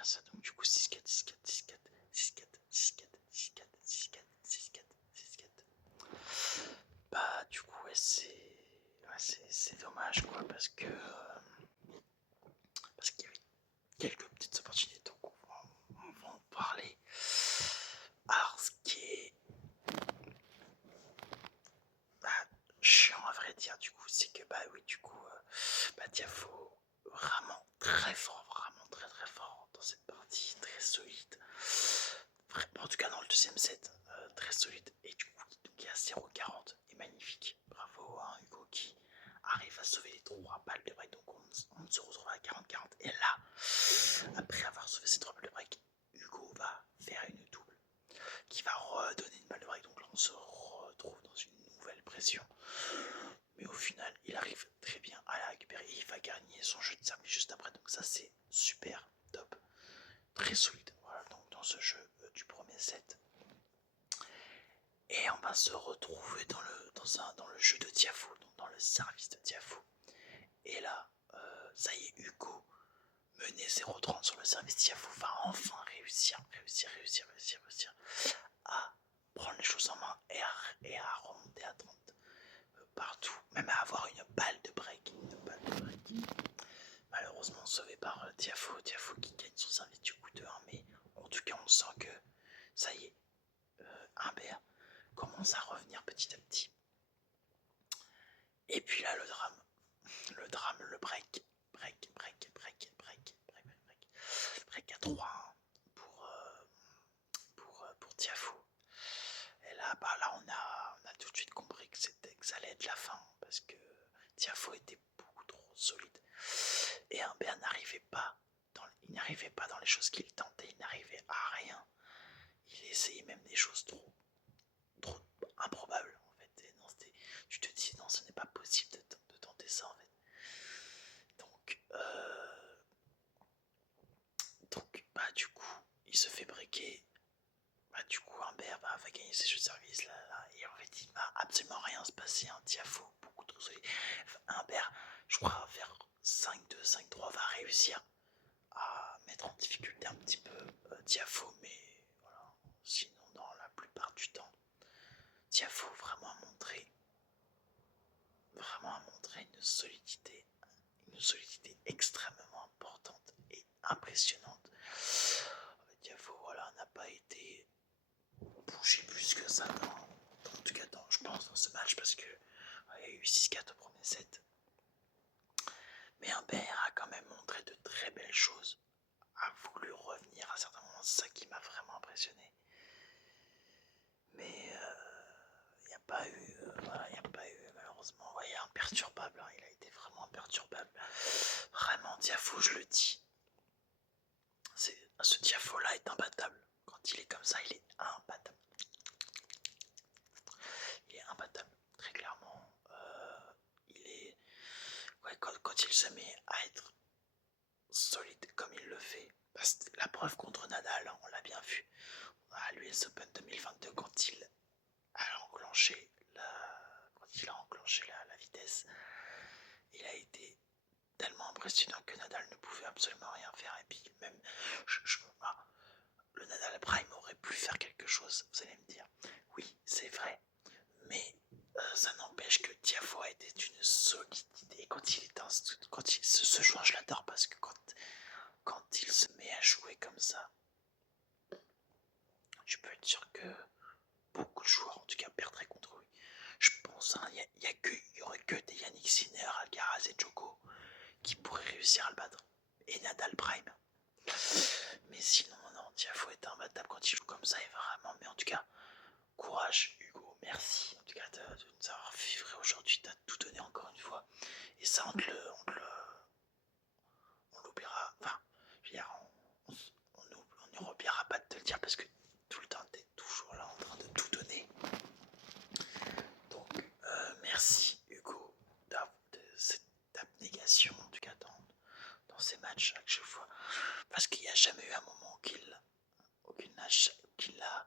bien ça. Donc du coup 6-4, 6-4, 6-4, 6-4, 6-4, 6-4, 6-4, 6-4, 6-4. Bah du coup ouais, c'est dommage quoi, parce qu'il y avait quelques petites opportunités, donc on va en parler. Alors ce qui est chiant à vrai dire du coup, c'est que bah oui, du coup Tiafoe vraiment très fort, vraiment très très fort dans cette partie, très solide. En tout cas dans le deuxième set, très solide. Et du coup il y a 0,40 et magnifique. Bravo à Hugo qui arrive à sauver les 3 balles de break. Donc on se retrouve à 40-40. Et là, après avoir sauvé ces 3 balles de break, Hugo va faire une double qui va redonner une balle de break. Donc là on se retrouve dans une nouvelle pression. Mais au final, il arrive très bien à la récupérer et il va gagner son jeu de service juste après. Donc ça c'est super top, très solide. Voilà, donc dans ce jeu du premier set. Et on va se retrouver dans le jeu de Tiafoe, donc dans le service de Tiafoe. Et là, ça y est, Hugo, mené 0,30 sur le service Tiafoe, va enfin réussir à prendre les choses en main et à remonter à 30 partout, même à avoir une balle de break. Malheureusement sauvé par Tiafoe qui gagne son service du coup de 1, mais en tout cas on sent que ça y est, Humbert commence à revenir petit à petit. Et puis là le drame, le break à 3 pour Tiafoe. Et là, on a tout de suite compris que ça allait être la fin, parce que Tiafoe était beaucoup trop solide. Et Humbert n'arrivait pas dans les choses qu'il tentait, il n'arrivait à rien. Il essayait même des choses trop improbables en fait. Et non, tu te dis non, ce n'est pas possible de tenter ça en fait. Donc bah du coup, il se fait breaker. Bah du coup, Humbert va gagner ses jeux de service là, et en fait, il va absolument rien se passer. Tiafoe beaucoup trop solide. Humbert, je crois vers 5-2, 5-3 va réussir à mettre en difficulté un petit peu Tiafoe, mais voilà. Sinon, dans la plupart du temps, Tiafoe vraiment a montré une solidité extrêmement importante et impressionnante. Tiafoe, voilà, n'a pas été bougé plus que ça en tout cas je pense dans ce match, parce que il y a eu 6-4 au premier set. Mais Humbert a quand même montré de très belles choses, a voulu revenir à certains moments, c'est ça qui m'a vraiment impressionné. Mais il n'y a pas eu, malheureusement, ouais, imperturbable, il a été vraiment imperturbable. Vraiment, Tiafoe, je le dis, ce Tiafoe là est imbattable. Quand il est comme ça, il est imbattable. Très clairement. Il est, ouais, quand il se met à être solide comme il le fait, la preuve contre Nadal, on l'a bien vu à l'US Open 2022, quand il a enclenché la vitesse, il a été tellement impressionnant que Nadal ne pouvait absolument rien faire. Et puis même le Nadal Prime aurait pu faire quelque chose, vous allez me dire. Oui, c'est vrai, mais ça n'empêche que Tiafoe était d'une solidité. Ce joueur, je l'adore, parce que quand il se met à jouer comme ça, tu peux être sûr que beaucoup de joueurs, en tout cas, perdraient contre lui. Je pense, il y aurait que des Yannick Sinner, Alcaraz et Djoko qui pourraient réussir à le battre. Et Nadal Prime. Mais sinon, non, Tiafoe est imbattable quand il joue comme ça, et vraiment. Mais en tout cas, courage Hugo, merci en tout cas de nous avoir fait vivre aujourd'hui, t'as tout donné encore une fois. Et ça, on l'oubliera, enfin, je veux dire, on n'oubliera pas de te le dire, parce que tout le temps t'es toujours là en train de tout donner. Donc merci Hugo de cette abnégation, en tout cas dans ces matchs à chaque fois, parce qu'il n'y a jamais eu un moment qu'il a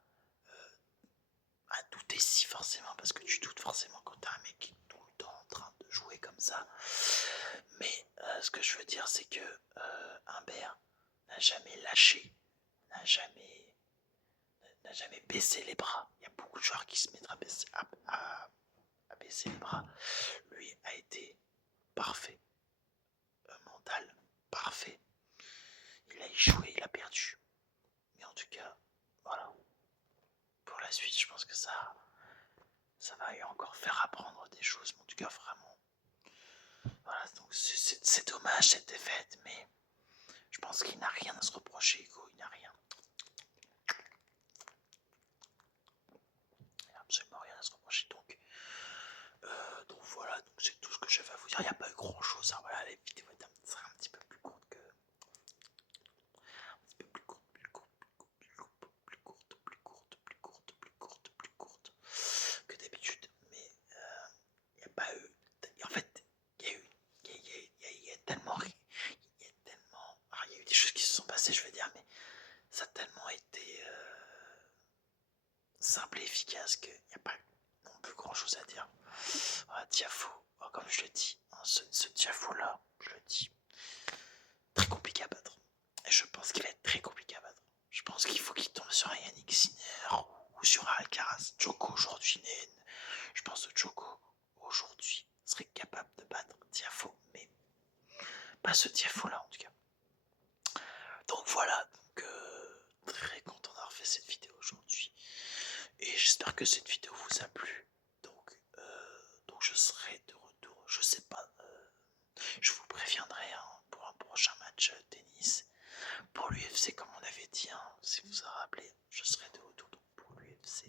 douté si forcément, parce que tu doutes forcément quand t'as un mec qui est tout le temps en train de jouer comme ça. Mais ce que je veux dire, c'est que Humbert n'a jamais lâché, n'a jamais, n'a jamais baissé les bras. Il y a beaucoup de joueurs qui se mettent à baisser les bras. Lui a été parfait, mental, parfait. Il a échoué, il a perdu. Mais en tout cas, voilà. Pour la suite, je pense que ça va lui encore faire apprendre des choses. Mais en tout cas, vraiment. Voilà, donc c'est dommage cette défaite, mais je pense qu'il n'a rien à se reprocher, Hugo. Il n'a rien. Il n'a absolument rien à se reprocher. Donc voilà, donc c'est tout ce que j'avais à vous dire. Il n'y a pas eu grand chose. Hein. Voilà, les vidéos seraient un petit peu plus courtes que. Un petit peu plus courtes que d'habitude. Mais il n'y a pas eu. En fait, il y a eu. Il y a tellement. Il y a tellement. Alors, il y a eu des choses qui se sont passées, je veux dire, mais ça a tellement été simple et efficace qu'il n'y a pas non plus grand chose à dire. Voilà, Tiafo, comme je le dis, hein, ce Tiafo là, je le dis, très compliqué à battre. Et je pense qu'il va être très compliqué à battre. Je pense qu'il faut qu'il tombe sur un Yannick Sinner ou sur un Alcaraz. Joko aujourd'hui, je pense que Joko aujourd'hui serait capable de battre Tiafo, mais pas ce Tiafo là en tout cas. Donc voilà, très content d'avoir fait cette vidéo aujourd'hui. Et j'espère que cette vidéo vous a plu. Donc je serai de retour. Je sais pas. Je vous préviendrai hein, pour un prochain match tennis. Pour l'UFC, comme on avait dit, hein, si vous vous rappelez, je serai de retour donc, pour l'UFC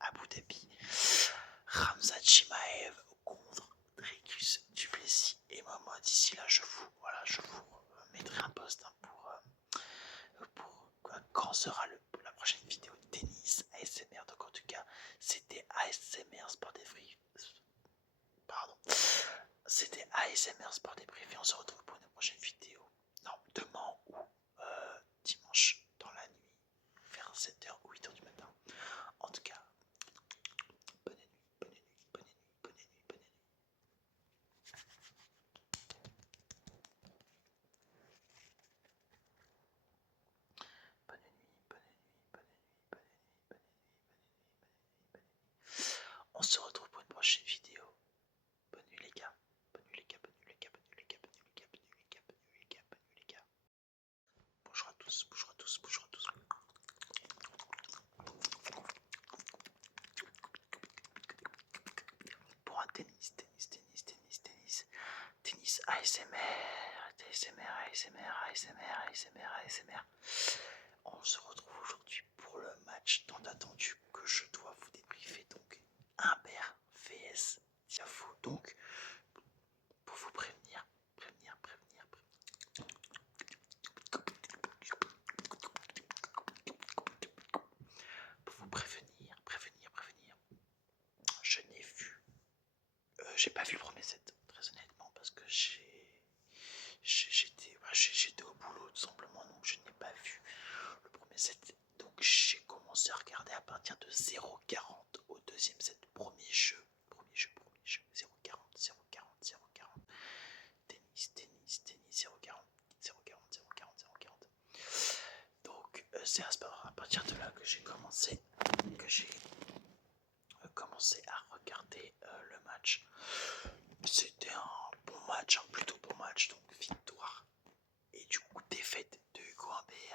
Abu Dhabi. Khamzat Chimaev contre Dricus Duplessis. Et moi d'ici là, je vous mettrai un post hein, pour quand sera la prochaine vidéo de tennis ASMR. Donc en tout cas, c'était ASMR Sport Débrief. Pardon. C'était ASMR Sport Débrief et on se retrouve pour une prochaine vidéo. Non, demain ou dimanche dans la nuit, vers 7h ou 8h du matin. En tout cas, bonne nuit, bonne nuit, bonne nuit, bonne nuit, bonne nuit. Bonne nuit, bonne nuit, bonne nuit, bonne nuit, bonne nuit, bonne nuit. On se retrouve pour une prochaine vidéo. Bonne nuit les gars. Bonne nuit les gars, bonne nuit les gars, bonne nuit les gars, bonne nuit les gars, bonne nuit les gars, bonne nuit les gars, bonne nuit les gars. Bonjour à tous, bonjour à tous, bonjour à tous. Pour un tennis ASMR. On se retrouve aujourd'hui pour le match tant attendu que je dois vous débriefer. Donc, Humbert vs Tiafo. Donc, pour vous prévenir. Pour vous prévenir. Je n'ai vu. J'ai pas vu le premier set, très honnêtement, parce que j'étais au boulot tout simplement, donc je n'ai pas vu le premier set. Donc j'ai commencé à regarder à partir de 0,40 au deuxième set. Premier jeu, 0,40. Tennis, 0,40. Donc c'est à partir de là que j'ai commencé à regarder le match. C'était un plutôt bon match, donc victoire et du coup défaite de Hugo Humbert